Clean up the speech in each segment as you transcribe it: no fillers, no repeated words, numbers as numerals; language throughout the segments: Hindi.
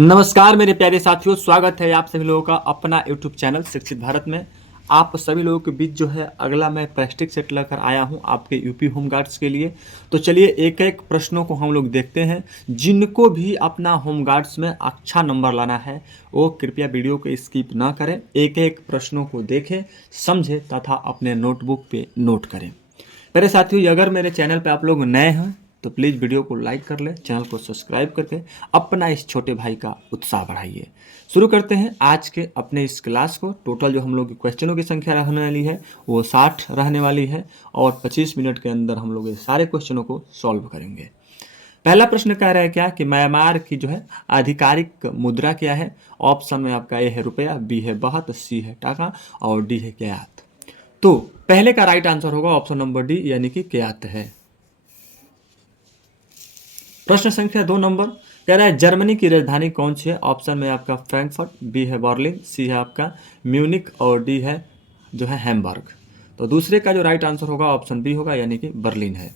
नमस्कार मेरे प्यारे साथियों, स्वागत है आप सभी लोगों का अपना YouTube चैनल शिक्षित भारत में। आप सभी लोगों के बीच जो है अगला मैं प्रैक्टिस सेट लेकर आया हूं आपके यूपी होमगार्ड्स के लिए। तो चलिए एक एक प्रश्नों को हम लोग देखते हैं। जिनको भी अपना होमगार्ड्स में अच्छा नंबर लाना है वो कृपया वीडियो को स्किप ना करें, एक एक प्रश्नों को देखें, समझें तथा अपने नोटबुक पे नोट करें। मेरे साथियों, अगर मेरे चैनल पे आप लोग नए हैं तो प्लीज़ वीडियो को लाइक कर ले, चैनल को सब्सक्राइब करके अपना इस छोटे भाई का उत्साह बढ़ाइए। शुरू करते हैं आज के अपने इस क्लास को। टोटल जो हम लोग क्वेश्चनों की संख्या रहने वाली है वो 60 रहने वाली है और 25 मिनट के अंदर हम लोग ये सारे क्वेश्चनों को सॉल्व करेंगे। पहला प्रश्न कह रहा है क्या कि म्यांमार की जो है आधिकारिक मुद्रा क्या है। ऑप्शन में आपका ए है रुपया, बी है बाहत, सी है टाका और डी है क्यात। तो पहले का राइट आंसर होगा ऑप्शन नंबर डी यानी कि क्यात है। प्रश्न संख्या 2 नंबर कह रहा है जर्मनी की राजधानी कौन सी है। ऑप्शन में आपका फ्रैंकफर्ट, बी है बर्लिन, सी है आपका म्यूनिक और डी है जो है हैम्बर्ग। तो दूसरे का जो राइट आंसर होगा ऑप्शन बी होगा यानी कि बर्लिन है।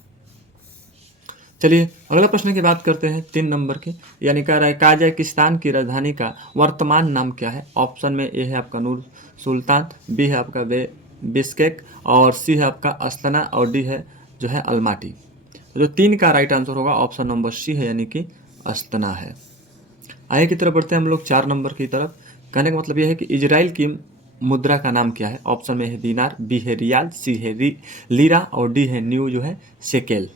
चलिए अगला प्रश्न की बात करते हैं 3 नंबर की, यानी कह रहा है काजाकिस्तान की राजधानी का वर्तमान नाम क्या है। ऑप्शन में ए है आपका नूर सुल्तान, बी है आपका बिस्केक और सी है आपका अस्ताना और डी है जो है अलमाटी। तो जो 3 का राइट आंसर होगा ऑप्शन नंबर सी है यानी कि अस्तना है। आगे की तरफ बढ़ते हैं हम लोग 4 नंबर की तरफ। कहने का मतलब यह है कि इजराइल की मुद्रा का नाम क्या है। ऑप्शन में है दीनार, बी है रियाल, सी है लीरा और डी है न्यू जो है शेकेल।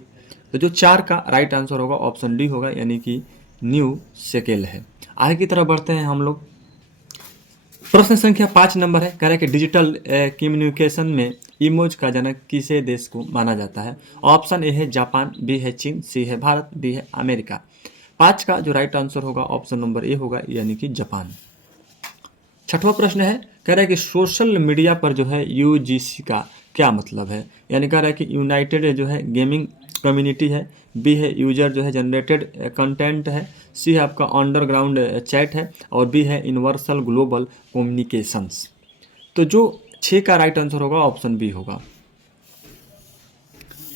तो जो 4 का राइट आंसर होगा ऑप्शन डी होगा यानी कि न्यू शेकेल है। आगे की तरफ बढ़ते हैं हम लोग। प्रश्न संख्या 5 नंबर है, कह रहा है कि डिजिटल कम्युनिकेशन में इमोज का जनक किसे देश को माना जाता है। ऑप्शन ए है जापान, बी है चीन, सी है भारत, डी है अमेरिका। 5 का जो राइट आंसर होगा ऑप्शन नंबर ए होगा यानी कि जापान। छठवां प्रश्न है, कह रहा है कि सोशल मीडिया पर जो है यूजीसी का क्या मतलब है। यानी कह रहा है कि यूनाइटेड जो है गेमिंग कम्युनिटी है, बी है यूजर जो है जनरेटेड कंटेंट है, सी है आपका अंडरग्राउंड चैट है और बी है यूनिवर्सल ग्लोबल कम्युनिकेशंस। तो जो 6 का राइट आंसर होगा ऑप्शन बी होगा।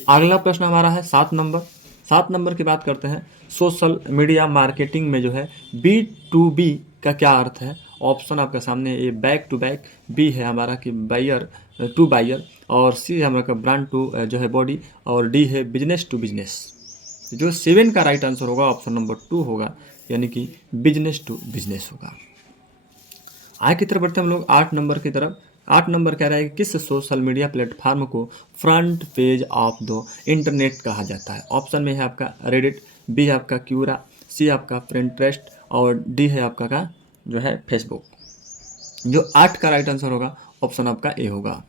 अगला प्रश्न हमारा है 7 नंबर। 7 नंबर की बात करते हैं। सोशल मीडिया मार्केटिंग में जो है B2B का क्या अर्थ है। ऑप्शन आपके सामने ए बैक टू बैक, बी है हमारा कि बायर टू बायर और सी है हमारा ब्रांड टू जो है बॉडी और डी है बिजनेस टू बिजनेस। जो 7 का राइट आंसर होगा ऑप्शन नंबर 2 होगा यानी कि बिजनेस टू बिजनेस होगा। आगे की तरफ बढ़ते हैं हम लोग 8 नंबर की तरफ। 8 नंबर कह रहा है कि किस सोशल मीडिया प्लेटफॉर्म को front page of the internet कहा जाता है। ऑप्शन में है आपका रेडिट, बी है आपका क्यूरा, सी आपका पिंटरेस्ट और डी है आपका का जो है फेसबुक। जो 8 का राइट आंसर होगा ऑप्शन आपका ए होगा।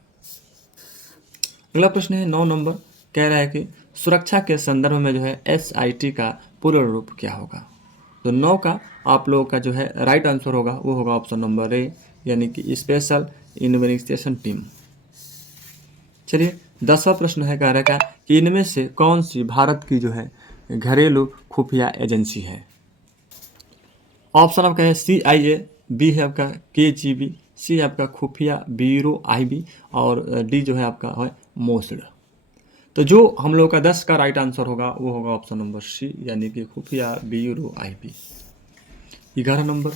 अगला प्रश्न है 9 नंबर, कह रहा है कि सुरक्षा के संदर्भ में जो है SIT का पूर्ण रूप क्या होगा। तो 9 का आप लोगों का जो है राइट आंसर होगा वो होगा ऑप्शन नंबर ए यानी कि स्पेशल इन्वेस्टिगेशन टीम। चलिए 10वां प्रश्न है, कह रहा है क्या कि इनमें से कौन सी भारत की जो है घरेलू खुफिया एजेंसी है। ऑप्शन आपका है CIA, बी है आपका KGB, सी है आपका खुफिया ब्यूरो IB और डी जो है आपका है मोसड। तो जो हम लोग का 10 का राइट आंसर होगा वो होगा ऑप्शन नंबर सी यानी कि खुफिया ब्यूरो IB। 11 नंबर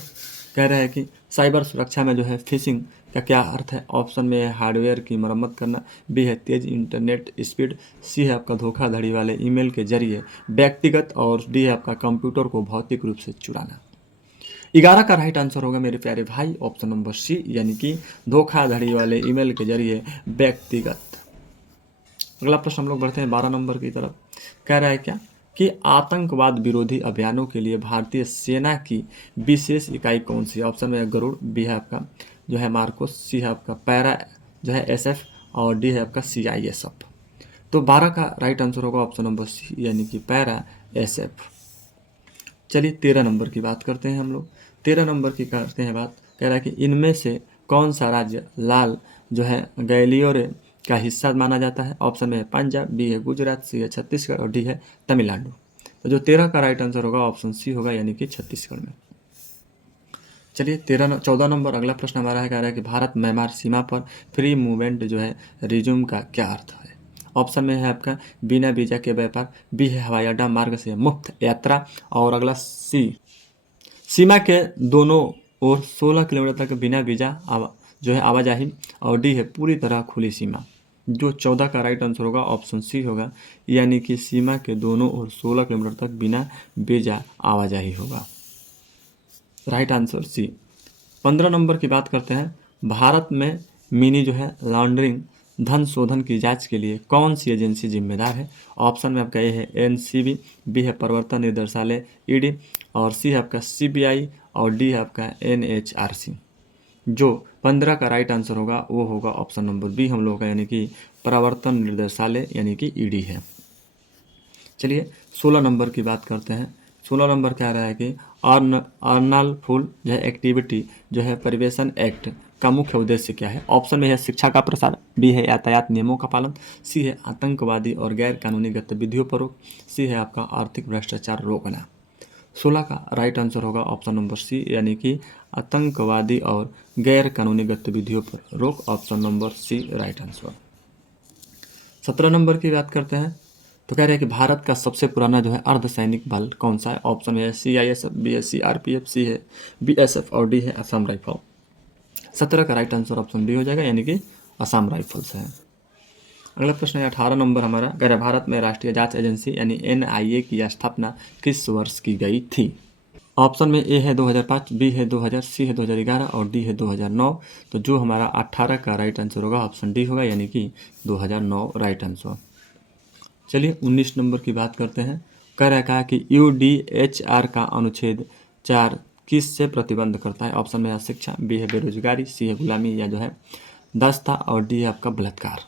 कह रहा है कि साइबर सुरक्षा में जो है फिशिंग का क्या अर्थ है। ऑप्शन में है हार्डवेयर की मरम्मत करना, बी है तेज इंटरनेट स्पीड, सी है आपका धोखाधड़ी वाले ईमेल के जरिए व्यक्तिगत और डी है आपका कंप्यूटर को भौतिक रूप से चुराना। 11 का राइट आंसर होगा मेरे प्यारे भाई ऑप्शन नंबर सी यानी कि धोखाधड़ी वाले ईमेल के जरिए व्यक्तिगत। अगला प्रश्न हम लोग बढ़ते हैं 12 नंबर की तरफ। कह रहा है क्या कि आतंकवाद विरोधी अभियानों के लिए भारतीय सेना की विशेष इकाई कौन सी है। ऑप्शन में है गरुड़, बी है आपका जो है मार्कोस, सी है आपका पैरा जो है SF और डी है आपका CISF। तो 12 का राइट आंसर होगा ऑप्शन नंबर सी यानी कि पैरा SF। चलिए 13 नंबर की बात करते हैं हम लोग। 13 नंबर की करते हैं बात, कह रहा है कि इनमें से कौन सा राज्य लाल जो है गैलियोर का हिस्सा माना जाता है। ऑप्शन में है पंजाब, बी है गुजरात, सी है छत्तीसगढ़ और डी है तमिलनाडु। तो जो 13 का राइट आंसर होगा ऑप्शन सी होगा यानी कि छत्तीसगढ़ में। चलिए 14 नंबर अगला प्रश्न हमारा है, कह रहा है कि भारत म्यांमार सीमा पर फ्री मूवमेंट जो है रिज्यूम का क्या अर्थ है। ऑप्शन में है आपका बिना वीजा के व्यापार, बी है हवाई अड्डा मार्ग से मुफ्त यात्रा और अगला सी सीमा के दोनों ओर 16 किलोमीटर तक बिना वीजा जो है आवाजाही, और डी है पूरी तरह खुली सीमा। जो 14 का राइट आंसर होगा ऑप्शन सी होगा, यानी कि सीमा के दोनों ओर 16 किलोमीटर तक बिना वीजा आवाजाही होगा। Right answer C. 15 नंबर की बात करते हैं। भारत में मिनी जो है लॉन्ड्रिंग धन शोधन की जांच के लिए कौन सी एजेंसी जिम्मेदार है? ऑप्शन में आपका ए है एनसीबी, बी है प्रवर्तन निदेशालय ईडी, और सी है आपका सीबीआई, और डी है आपका एनएचआरसी। जो 15 का राइट आंसर होगा वो होगा ऑप्शन नंबर बी हम लोगों का, यानी कि प्रवर्तन निर्देशालय यानी कि ईडी है। चलिए 16 नंबर की बात करते हैं। 16 नंबर क्या रहा है कि अर्नलफुल जो है एक्टिविटी जो है परिवेशन एक्ट का मुख्य उद्देश्य क्या है? ऑप्शन में है शिक्षा का प्रसार, बी है यातायात नियमों का पालन, सी है आतंकवादी और गैर कानूनी गतिविधियों पर रोक, सी है आपका आर्थिक भ्रष्टाचार रोकना। 16 का राइट आंसर होगा ऑप्शन नंबर सी, यानी कि आतंकवादी और गैर कानूनी गतिविधियों पर रोक, option number C right answer. 17 नंबर की बात करते हैं। तो कह रहे हैं कि भारत का सबसे पुराना जो है अर्धसैनिक बल कौन सा है? ऑप्शन में है CISF, बी है CRPF, सी है BSF, और डी है असम राइफल। 17 का राइट आंसर ऑप्शन डी हो जाएगा, यानी कि असम राइफल्स है। अगला प्रश्न है 18 नंबर हमारा। कह रहा है भारत में राष्ट्रीय जांच एजेंसी यानी NIA की स्थापना किस वर्ष की गई थी? ऑप्शन में ए है 2005, बी है 2000, सी है 2011, और डी है 2009। तो जो हमारा 18 का राइट आंसर होगा ऑप्शन डी होगा, यानी कि 2009 राइट आंसर। चलिए 19 नंबर की बात करते हैं। कह रहा है कि UDHR का अनुच्छेद 4 किस से प्रतिबंध करता है? ऑप्शन में है शिक्षा, बी है बेरोजगारी, सी है गुलामी या जो है दास्ता, और डी है आपका बलात्कार।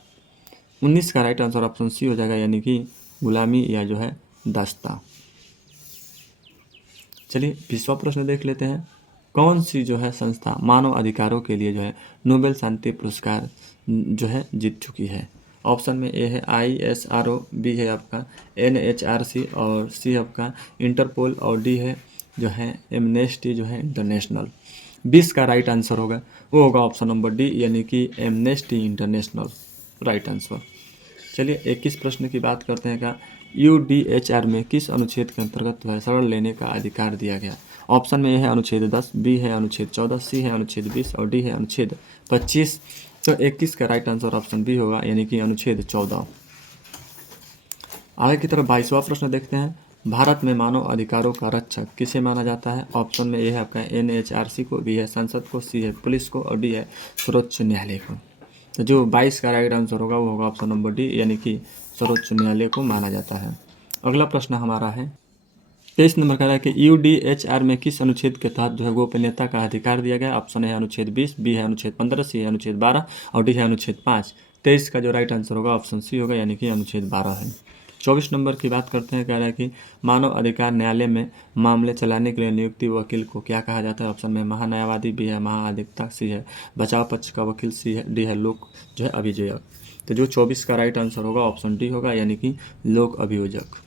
19 का राइट आंसर ऑप्शन सी हो जाएगा, यानी कि गुलामी या जो है दास्ता। चलिए 20वां प्रश्न देख लेते हैं। कौन सी जो है संस्था मानव अधिकारों के लिए जो है नोबेल शांति पुरस्कार जो है जीत चुकी है? ऑप्शन में ए है ISRO, बी है आपका NHRC, और सी आपका इंटरपोल, और डी है जो है एमनेस्टी जो है इंटरनेशनल। 20 का राइट आंसर होगा वो होगा ऑप्शन नंबर डी, यानी कि एमनेस्टी इंटरनेशनल राइट आंसर। चलिए 21 प्रश्न की बात करते हैं। क्या UDHR में किस अनुच्छेद के अंतर्गत जो है शरण लेने का अधिकार दिया गया? ऑप्शन में ए है अनुच्छेद 10, बी है अनुच्छेद 14, सी है अनुच्छेद 20, और डी है अनुच्छेद 25। तो 21 का राइट आंसर ऑप्शन बी होगा, यानी कि अनुच्छेद 14। आगे की तरफ 22वां प्रश्न देखते हैं। भारत में मानव अधिकारों का रक्षक किसे माना जाता है? ऑप्शन में ए है आपका NHRC को, बी है संसद को, सी है पुलिस को, और डी है सर्वोच्च न्यायालय को। तो जो 22 का राइट आंसर होगा वो होगा ऑप्शन नंबर डी, यानी कि सर्वोच्च न्यायालय को माना जाता है। अगला प्रश्न हमारा है 23 नंबर का है कि UDHR में किस अनुच्छेद के तहत जो है गोपनीयता का अधिकार दिया गया? ऑप्शन है अनुच्छेद 20, बी है अनुच्छेद 15, सी है अनुच्छेद 12, और डी है अनुच्छेद 5। 23 का जो राइट आंसर होगा ऑप्शन सी होगा, यानी कि अनुच्छेद 12 है। 24 नंबर की बात करते हैं। कह रहा है कि मानव अधिकार न्यायालय में मामले चलाने के लिए नियुक्ति वकील को क्या कहा जाता है? ऑप्शन में महान्यायवादी, बी है महाधिवक्ता, सी है बचाव पक्ष का वकील, सी है डी है लोक जो है अभियोजक। तो जो 24 का राइट आंसर होगा ऑप्शन डी होगा, यानी कि लोक अभियोजक।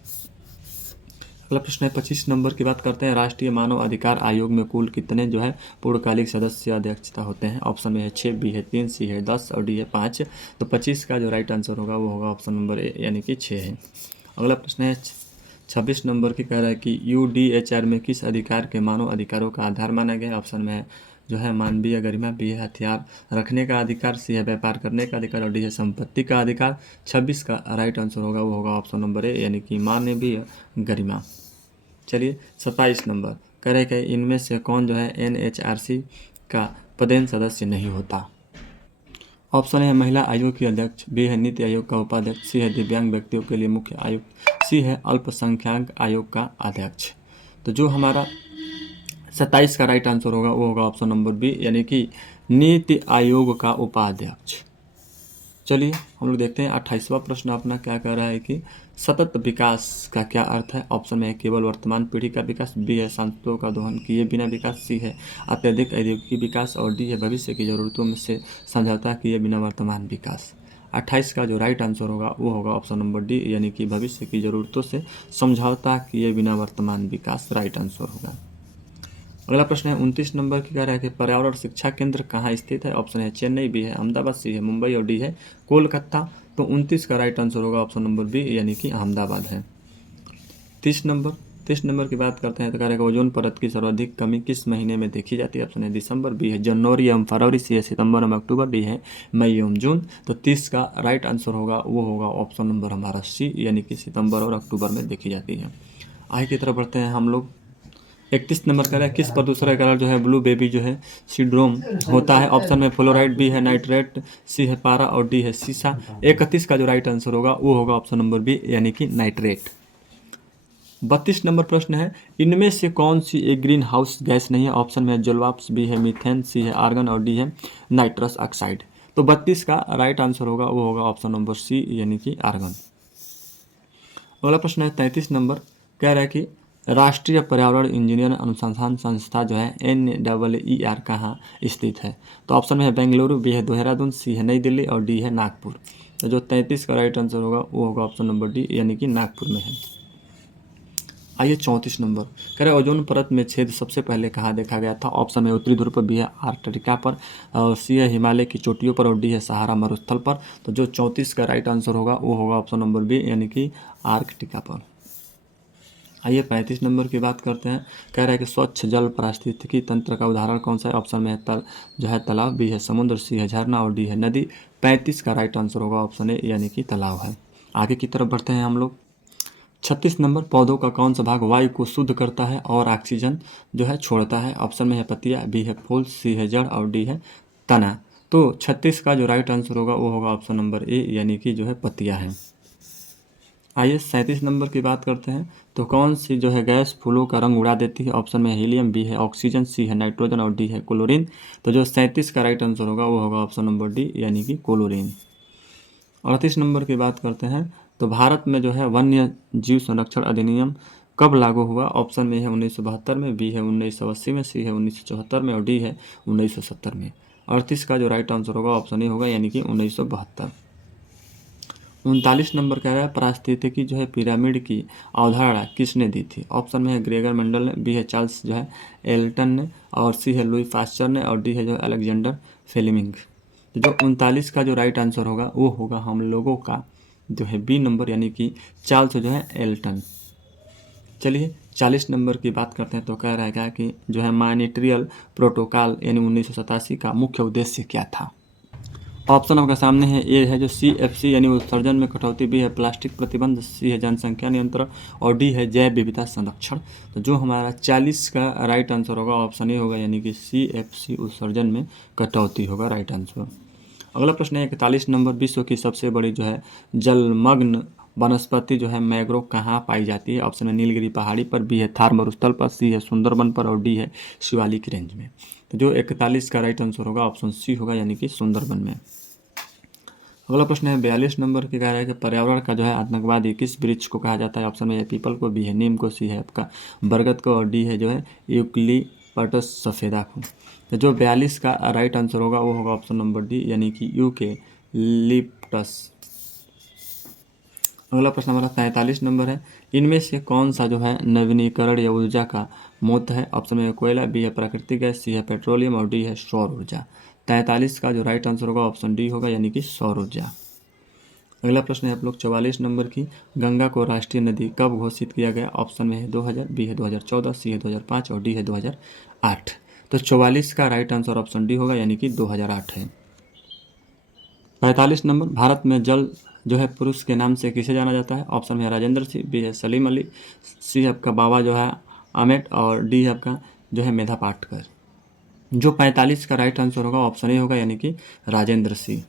अगला प्रश्न है 25 नंबर की बात करते हैं। राष्ट्रीय मानव अधिकार आयोग में कुल कितने जो है पूर्णकालिक सदस्य अध्यक्षता होते हैं? ऑप्शन में है 6, बी है 3, सी है 10, और डी है 5। तो 25 का जो राइट आंसर होगा वो होगा ऑप्शन नंबर ए, यानी कि 6 है। अगला प्रश्न है 26 नंबर की कह रहा है कि UDHR में किस अधिकार के मानव अधिकारों का आधार माना गया? ऑप्शन में है जो है मानवीय गरिमा, बी है हथियार रखने का अधिकार, सी है व्यापार करने का अधिकार, और डी है संपत्ति का अधिकार। 26 का राइट आंसर होगा वो होगा ऑप्शन नंबर ए, यानी कि मानवीय गरिमा। चलिए 27 नंबर कह रहे कि इनमें से कौन जो है NHRC का पदेन सदस्य नहीं होता? ऑप्शन है महिला आयोग की अध्यक्ष, बी है नीति आयोग का उपाध्यक्ष, सी है दिव्यांग व्यक्तियों के लिए मुख्य आयुक्त, सी है अल्पसंख्यक आयोग का अध्यक्ष। तो जो हमारा 27 का राइट आंसर होगा वो होगा ऑप्शन नंबर बी, यानी कि नीति आयोग का उपाध्यक्ष। चलिए हम लोग देखते हैं 28वां प्रश्न अपना क्या कह रहा है कि सतत विकास का क्या अर्थ है? ऑप्शन में है केवल वर्तमान पीढ़ी का विकास, बी है सांसदों का दोहन किए बिना विकास, सी है अत्यधिक औद्योगिक विकास, और डी है भविष्य की जरूरतों में से समझौता किए बिना वर्तमान विकास। 28 का जो राइट आंसर होगा वो होगा ऑप्शन नंबर डी, यानी कि भविष्य की जरूरतों से समझौता किए बिना वर्तमान विकास राइट आंसर होगा। अगला प्रश्न है 29 नंबर की कह रहा है कि पर्यावरण शिक्षा केंद्र कहाँ स्थित है? ऑप्शन है चेन्नई, बी है अहमदाबाद, सी है मुंबई, और डी है कोलकाता। तो 29 का राइट आंसर होगा ऑप्शन नंबर बी, यानी कि अहमदाबाद है। 30 नंबर 30 नंबर की बात करते हैं तो कह रहे हैं ओजोन परत की सर्वाधिक कमी किस महीने में देखी जाती है? ऑप्शन है दिसंबर, बी है जनवरी एवं फरवरी, सी है सितंबर एवं अक्टूबर, डी है मई एवं जून। तो 30 का राइट आंसर होगा वो होगा ऑप्शन नंबर हमारा सी, यानी कि सितंबर और अक्टूबर में देखी जाती है। आगे की तरफ बढ़ते हैं हम लोग। 31 नंबर का है किस प्रदूषण का कारण जो है ब्लू बेबी जो है सिंड्रोम होता है? ऑप्शन में फ्लोराइड, बी है नाइट्रेट, सी है पारा और डी है सीसा। 31 का जो राइट आंसर होगा वो होगा ऑप्शन नंबर बी, यानी कि नाइट्रेट। 32 नंबर प्रश्न है इनमें से कौन सी एक ग्रीन हाउस गैस नहीं है? ऑप्शन में जलवाष्प, बी है मीथेन, सी है आर्गन और डी है नाइट्रस ऑक्साइड। तो 32 का राइट आंसर होगा वो होगा ऑप्शन नंबर सी, यानी कि आर्गन। अगला प्रश्न है 33 नंबर, कह रहा है कि राष्ट्रीय पर्यावरण इंजीनियर अनुसंधान संस्था जो है NEER कहाँ स्थित है? तो ऑप्शन में है बेंगलुरु, बी है देहरादून, सी है नई दिल्ली और डी है नागपुर। तो जो 33 का राइट आंसर होगा वो होगा ऑप्शन नंबर डी, यानी कि नागपुर में है। आइए 34 नंबर, कह रहे ओजोन परत में छेद सबसे पहले कहाँ देखा गया था? ऑप्शन में उत्तरी ध्रुव पर, बी है आर्कटिका पर और सी है हिमालय की चोटियों पर और डी है सहारा मरुस्थल पर। तो जो 34 का राइट आंसर होगा वो होगा ऑप्शन नंबर बी, यानी कि आर्कटिका पर। आइए 35 नंबर की बात करते हैं, कह रहा है कि स्वच्छ जल पारिस्थितिकी तंत्र का उदाहरण कौन सा है? ऑप्शन में है जो है तालाब, बी है समुद्र, सी है झरना और डी है नदी। 35 का राइट आंसर होगा ऑप्शन ए, यानी कि तालाब है। आगे की तरफ बढ़ते हैं हम लोग। 36 नंबर, पौधों का कौन सा भाग वायु को शुद्ध करता है और ऑक्सीजन जो है छोड़ता है? ऑप्शन में है पत्तियां, बी है फूल, सी है जड़ और डी है तना। तो 36 का जो राइट आंसर होगा वो होगा ऑप्शन नंबर ए, यानी कि जो है पत्तियां हैं। आइए 37 नंबर की बात करते हैं, तो कौन सी जो है गैस फूलों का रंग उड़ा देती है? ऑप्शन में हीलियम, बी है ऑक्सीजन, सी है नाइट्रोजन और डी है क्लोरीन। तो जो 37 का राइट आंसर होगा वो होगा ऑप्शन नंबर डी, यानी कि क्लोरीन। 38 नंबर की बात करते हैं, तो भारत में जो है वन्य जीव संरक्षण अधिनियम कब लागू हुआ? ऑप्शन में है 1972 में, बी है 1980 में, सी है 1974 में और डी है 1970 में। 38 का जो राइट आंसर होगा ऑप्शन ए होगा, यानी कि 1972। 39 नंबर कह रहा है पारिस्थितिकी जो है पिरामिड की अवधारणा किसने दी थी? ऑप्शन में है ग्रेगर मेंडल ने, बी है चार्ल्स जो है एल्टन ने और सी है लुई पास्चर ने और डी है जो है अलेक्जेंडर फ्लेमिंग। तो जो 39 का जो राइट आंसर होगा वो होगा हम लोगों का जो है बी नंबर, यानी कि चार्ल्स जो है एल्टन। चलिए 40 नंबर की बात करते हैं, तो कह रहा है क्या कि जो है मॉन्ट्रियल प्रोटोकॉल यानी 1987 का मुख्य उद्देश्य क्या था? ऑप्शन आपका सामने है, ए है जो CFC यानी उत्सर्जन में कटौती, बी है प्लास्टिक प्रतिबंध, सी है जनसंख्या नियंत्रण और डी है जैव विविधता संरक्षण। तो जो हमारा 40 का राइट आंसर होगा ऑप्शन ए होगा, यानी कि CFC उत्सर्जन में कटौती होगा राइट आंसर। अगला प्रश्न है 41 नंबर, विश्व की सबसे बड़ी जो है जलमग्न वनस्पति जो है मैंग्रोव कहाँ पाई जाती है? ऑप्शन है नीलगिरी पहाड़ी पर, बी है थार मरुस्थल पर, सी है सुंदरबन पर और डी है शिवालिक रेंज में। तो जो 41 का राइट आंसर होगा ऑप्शन सी होगा, यानी कि सुंदरबन में। अगला प्रश्न है 42 नंबर की, कह रहा है कि पर्यावरण का जो है आतंकवादी किस वृक्ष को कहा जाता है? ऑप्शन में है पीपल को, बी है नीम को, सी है आपका बरगद को और डी है जो है यूकलिप्टस सफेदा को। तो जो 42 का राइट आंसर होगा वो होगा ऑप्शन नंबर डी, यानी कि यूकेलिप्टस। अगला प्रश्न हमारा 43 नंबर है, इनमें से कौन सा जो है नवीनीकरण या ऊर्जा का मूर्त है? ऑप्शन में कोयला, बी है प्राकृतिक गैस, सी है पेट्रोलियम और डी है सौर ऊर्जा। 43 का जो राइट आंसर होगा ऑप्शन डी होगा, यानी कि सौर ऊर्जा। अगला प्रश्न है आप लोग 44 नंबर की, गंगा को राष्ट्रीय नदी कब घोषित किया गया? ऑप्शन में है 2000, बी है 2014, सी है 2005 और डी है 2008। तो 44 का राइट आंसर ऑप्शन डी होगा, यानी कि 2008 है। 45 नंबर, भारत में जल जो है पुरुष के नाम से किसे जाना जाता है? ऑप्शन में है राजेंद्र सिंह, बी है सलीम अली, सी है आपका बाबा जो है आमेट और डी है आपका जो है मेधा पाटकर। जो 45 का राइट आंसर होगा ऑप्शन ए होगा, यानी कि राजेंद्र सिंह।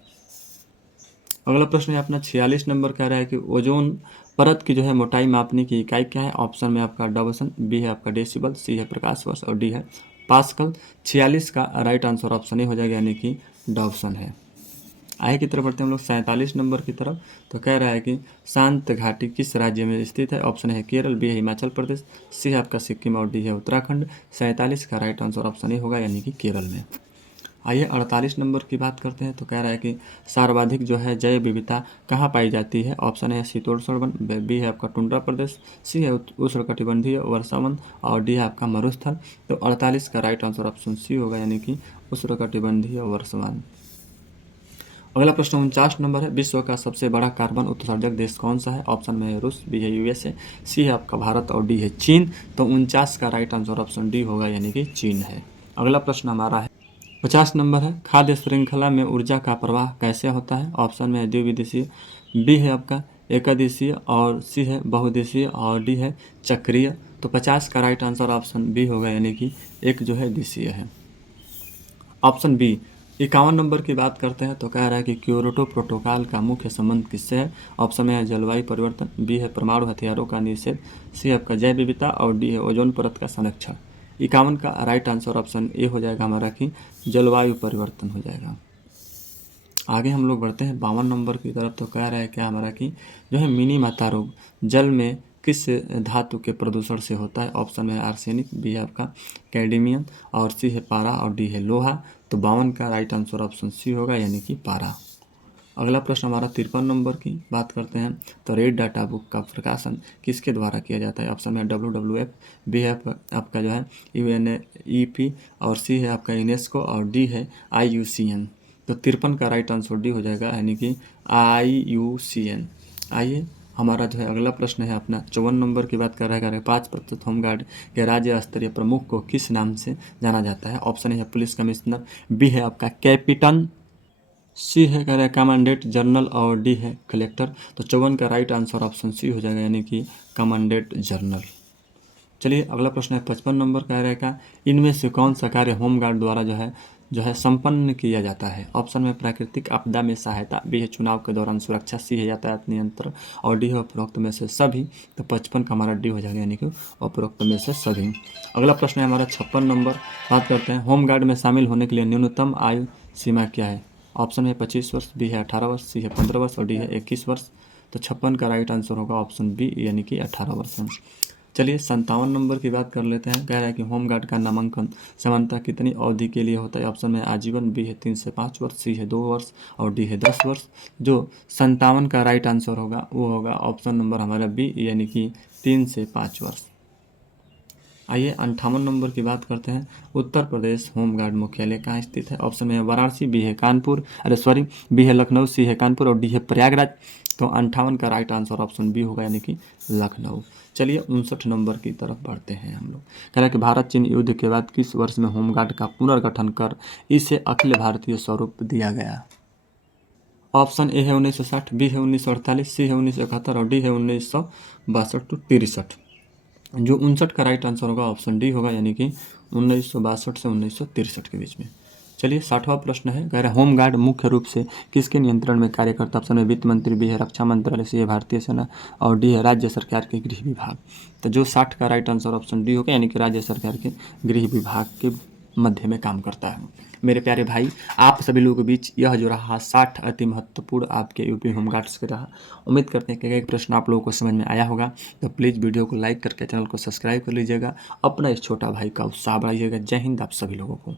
अगला प्रश्न है अपना 46 नंबर, कह रहा है कि ओजोन परत की जो है मोटाई मापने की इकाई क्या है? ऑप्शन में आपका डबसन, बी है आपका डेसिबल, सी है प्रकाश वर्ष और डी है पास्कल। 46 का राइट आंसर ऑप्शन ए हो जाएगा, यानी कि डबसन है। आगे की तरफ बढ़ते हैं हम लोग 47 नंबर की तरफ, तो कह रहा है कि शांत घाटी किस राज्य में स्थित है? ऑप्शन है केरल, बी है हिमाचल प्रदेश, सी है आपका सिक्किम और डी है उत्तराखंड। 47 का राइट आंसर ऑप्शन ए होगा, यानी कि केरल में। आइए 48 नंबर की बात करते हैं, तो कह रहा है कि सर्वाधिक जो है जैव विविधता कहाँ पाई जाती है? ऑप्शन है शीतोष्ण वन, बी है आपका टुंड्रा प्रदेश, सी है उष्णकटिबंधीय वर्षावन और डी है आपका मरुस्थल। तो 48 का राइट आंसर ऑप्शन सी होगा, यानी कि उष्णकटिबंधीय वर्षावन। अगला प्रश्न 49 नंबर है, विश्व का सबसे बड़ा कार्बन उत्सर्जक देश कौन सा है? ऑप्शन में है रूस, बी है यूएसए, सी है आपका भारत और डी है चीन। तो 49 का राइट आंसर ऑप्शन डी होगा, यानी कि चीन है। अगला प्रश्न हमारा है 50 नंबर है, खाद्य श्रृंखला में ऊर्जा का प्रवाह कैसे होता है? ऑप्शन में है द्विदिशीय, बी है आपका एकादिशीय और सी है बहुदिशीय और डी है चक्रीय। तो 50 का राइट आंसर ऑप्शन बी होगा, यानी कि एक जो है दिशीय है। ऑप्शन बी 51 नंबर की बात करते हैं तो कह रहा है कि क्योटो प्रोटोकॉल का मुख्य संबंध किससे है? ऑप्शन में है जलवायु परिवर्तन, बी है परमाणु हथियारों का निषेध, सी है आपका जैव विविधता और डी है ओजोन परत का संरक्षण। 51 का राइट आंसर ऑप्शन ए हो जाएगा हमारा कि जलवायु परिवर्तन हो जाएगा। आगे हम लोग बढ़ते हैं 52 नंबर की तरफ तो कह रहा है क्या हमारा कि जो है मिनी माता रोग जल में किस धातु के प्रदूषण से होता है? ऑप्शन में है आर्सेनिक, बी है आपका कैडमियम और सी है पारा और डी है लोहा। तो 52 का राइट आंसर ऑप्शन सी होगा, यानी कि पारा। अगला प्रश्न हमारा 53 नंबर की बात करते हैं तो रेड डाटा बुक का प्रकाशन किसके द्वारा किया जाता है? ऑप्शन में WWF, बी है आपका जो है UNEP और सी है आपका यूनेस्को और डी है IUCN। तो 53 का राइट आंसर डी हो जाएगा, यानी कि IUCN। आइए हमारा जो है अगला प्रश्न है अपना 54 नंबर की बात कर रहा है 5% होमगार्ड के राज्य स्तरीय प्रमुख को किस नाम से जाना जाता है? ऑप्शन है पुलिस कमिश्नर, बी है आपका कैपिटन, सी है कह रहा है कमांडेंट जनरल और डी है कलेक्टर। तो 54 का राइट आंसर ऑप्शन सी हो जाएगा, यानी कि कमांडेंट जनरल। चलिए अगला प्रश्न है 55 नंबर कह रहा है का इनमें से कौन सा कार्य होमगार्ड द्वारा जो है संपन्न किया जाता है? ऑप्शन में प्राकृतिक आपदा में सहायता, बी है चुनाव के दौरान सुरक्षा, सी है यातायात नियंत्रण और डी है उपरोक्त में से सभी। तो 55 का हमारा डी हो जाएगा, यानी कि उपरोक्त में से सभी। अगला प्रश्न है हमारा 56 नंबर। बात करते हैं होमगार्ड में शामिल होने के लिए न्यूनतम आयु सीमा क्या है? ऑप्शन में 25 वर्ष, बी है 18 वर्ष, सी है 15 वर्ष और डी है 21 वर्ष। तो 56 का राइट आंसर होगा ऑप्शन बी, यानी कि 18 वर्ष। चलिए 57 नंबर की बात कर लेते हैं। कह रहा है कि होमगार्ड का नामांकन सामान्यतः कितनी अवधि के लिए होता है? ऑप्शन में आजीवन, बी है 3 से 5 वर्ष, सी है 2 वर्ष और डी है 10 वर्ष। जो 57 का राइट आंसर होगा वो होगा ऑप्शन नंबर हमारा बी, यानी कि 3 से 5 वर्ष। आइए 58 नंबर की बात करते हैं। उत्तर प्रदेश होमगार्ड मुख्यालय कहाँ स्थित है? ऑप्शन में है वाराणसी, बी है कानपुर, बी है लखनऊ, सी है कानपुर और डी है प्रयागराज। तो 58 का राइट आंसर ऑप्शन बी होगा, यानी कि लखनऊ। चलिए 59 नंबर की तरफ बढ़ते हैं हम लोग। कह रहा है कि भारत चीन युद्ध के बाद किस वर्ष में होमगार्ड का पुनर्गठन कर इसे अखिल भारतीय स्वरूप दिया गया? ऑप्शन ए है 1960, बी है 1948, सी है 1971 और डी है 1962 to 63। जो 59 का राइट आंसर होगा ऑप्शन डी होगा, यानी कि 1962 से 1963 के बीच में। चलिए 60वां प्रश्न है। कह रहा है होमगार्ड मुख्य रूप से किसके नियंत्रण में कार्य करता है? ऑप्शन में वित्त मंत्री, बी है रक्षा मंत्रालय, सी है भारतीय सेना और डी है राज्य सरकार के गृह विभाग। तो जो 60 का राइट आंसर ऑप्शन डी होगा, यानी कि राज्य सरकार के गृह विभाग के मध्य में काम करता है। मेरे प्यारे भाई, आप सभी लोगों के बीच यह जो रहा 60 अति महत्वपूर्ण आपके यूपी होमगार्ड्स के रहा। उम्मीद करते हैं कि एक प्रश्न आप लोगों को समझ में आया होगा। तो प्लीज़ वीडियो को लाइक करके चैनल को सब्सक्राइब कर लीजिएगा। अपना इस छोटा भाई का उत्साह बढ़ाइएगा। जय हिंद आप सभी लोगों को।